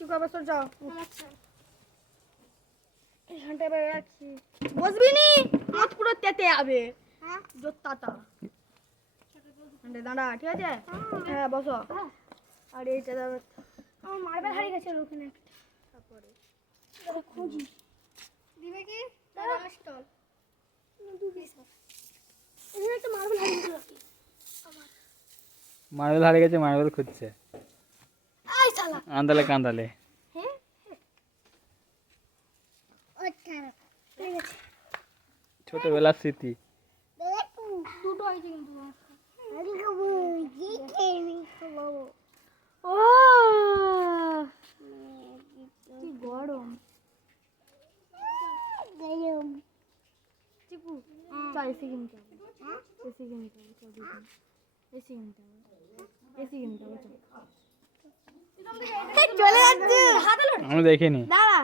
তুই কবে চল যাও এখানটা বেড়ে রাখছি বসবি নি হাত পুরো তেতে যাবে জোত্তাটা দাঁড়া ঠিক আছে হ্যাঁ বসো আর এইটা যাবে আমার মার্বেল হারিয়ে গেছে ওখানে তারপরে খুঁজি দিবে কি স্টল এখানে একটা মার্বেল হারিয়ে গেছে মার্বেল হারিয়ে গেছে মার্বেল খুঁজছে আই শালা আন্দালে কান্দালে হ্যাঁ আচ্ছা ঠিক আছে ছোটবেলার স্মৃতি দুটো হয়েছে কিন্তু ও কি গরম চিপু চল এসি কিনতে হবে এসি কিনতে হবে চল এসি কিনতে হবে এসি কিনতে হবে চলে যাচ্ছে আমি দেখিনি দাঁড়া